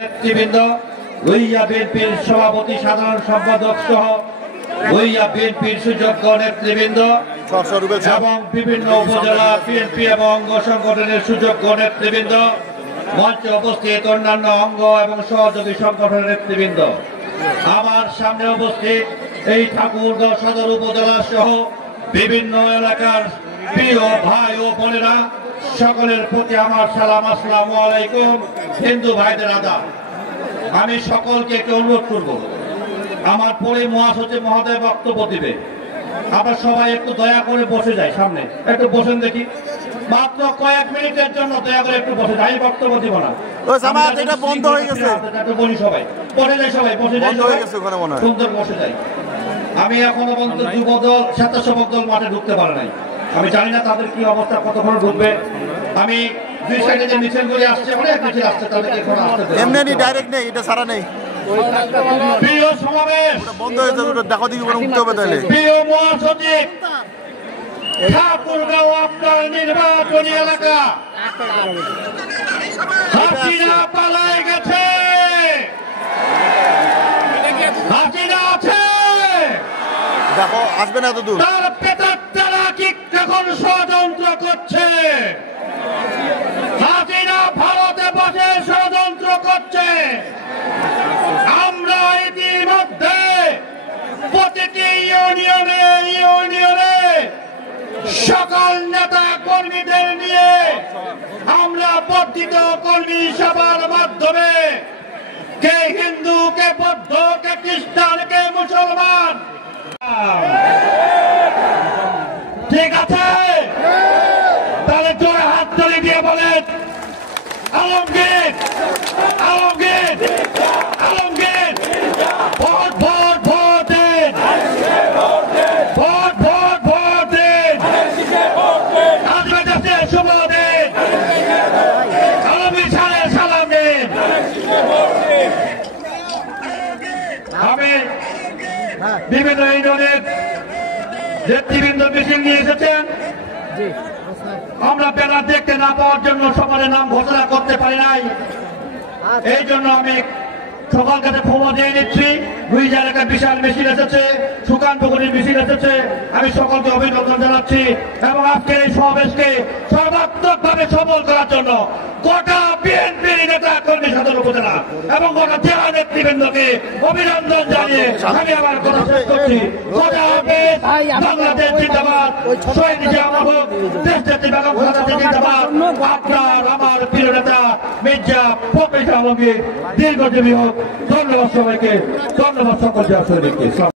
নেতৃবৃন্দ, উইয়া বিএনপির সভাপতি সাধারণ সম্পাদক সহ উইয়া বিএনপির সুযোগ্য নেতৃবৃন্দ এবং বিভিন্ন উপজেলা বিএনপি এবং অঙ্গ সংগঠনের সুযোগ্য নেতৃবৃন্দ, মঞ্চে উপস্থিত অন্যান্য অঙ্গ এবং সহযোগী সংগঠনের নেতৃবৃন্দ, আমার সামনে উপস্থিত এই ঠাকুরগাঁও সদর উপজেলা সহ বিভিন্ন এলাকার প্রিয় ভাই ও বোনেরা, সকলের প্রতি আমার সালাম, আসসালামু আলাইকুম। হিন্দু ভাইদের আদাব। আমি সকলকে একটু অনুরোধ করব, আমার পরে মহাসচিব মহোদয় বক্তব্য দিবে, আপনারা সবাই একটু দয়া করে বসে যায়, সামনে একটু বসেন দেখি, মাত্র কয়েক মিনিটের জন্য দয়া করে একটু বসে যায়, বক্তব্য দিব না। এটা বন্ধ হয়ে গেছে, বলি সবাই বসে যায়, সবাই বসে যায়, সুন্দর বসে যায়। আমি এখনো পর্যন্ত যুব দল স্বেচ্ছাসেবক দল মাঠে ঢুকতে পারে নাই, আমি জানি না তাদের কি অবস্থা, কতক্ষণ ঢুকবে। আমি দুই সাইডে যে মিছিল করে আসছে, অনেক মিছিল আসছে, তাদেরকে এখন আসতে এমনি ডাইরেক্ট নেই, এটা সারা নেই, প্রিয় সমাবেশ বন্ধ হয়ে যাবে, দেখো দিকে উঠতে হবে। তাহলে প্রিয় মহাসচিব, ঠাকুরগাঁও আপনার নির্বাচনী এলাকা, হাসিনা পালায় গেছে, হাসিনা আছে, দেখো আসবে না এত দূর, তার পেটার তারা কি এখন ষড়যন্ত্র করছে, হাসিনা ভারতে বসে ষড়যন্ত্র করছে। আমরা ইতিমধ্যে প্রতিটি ইউনিয়নে সকল নেতা কর্মীদের নিয়ে আমরা বর্ধিত কর্মী সভার মাধ্যমে কে হিন্দু, কে বৌদ্ধ, কে খ্রিস্টান, কে মুসলমান, ঠিক আছে, তাহলে জোরে হাত তুলে দিয়ে বলেন Alamgir, Alamgir, Alamgir, vote vote vote দিন, ভোট ভোট ভোট দিন, আসবে দেশে শুভ দিন, আলমগীর সাহেব সালাম দিন। আমি বিভিন্ন ইউনিয়নের নেতৃবৃন্দ মিছিল নিয়ে এসেছেন, আমরা ব্যানার দেখতে না পাওয়ার জন্য সবার নাম ঘোষণা করতে পারি নাই, এই জন্য আমি সবার কাছে খবর দিয়ে নিচ্ছি। গুইজা এলাকার বিশাল মিছিল এসেছে, সুকান্ত পুকুরের মিছিল এসেছে, আমি সকলকে অভিনন্দন জানাচ্ছি এবং আজকের এই সমাবেশকে সর্বাত্মক ভাবে সফল করার জন্য গোটা বিএনপির নেতা কর্মী সদর উপজেলা এবং গোটা জেলা নেতৃবৃন্দকে অভিনন্দন জানিয়ে আমি আমার কথা শেষ করছি। বাংলাদেশ জিন্দাবাদ, শহীদ জিয়া মাহবুব, দেশ জাতি বেগম খালেদা জিন্দাবাদ। আপনার আমার প্রিয় নেতা মির্জা ফখরুল ইসলাম আলমগীর দীর্ঘজীবী হোক। ধন্যবাদ সবাইকে, ধন্যবাদ সকল জেলা সৈনিককে।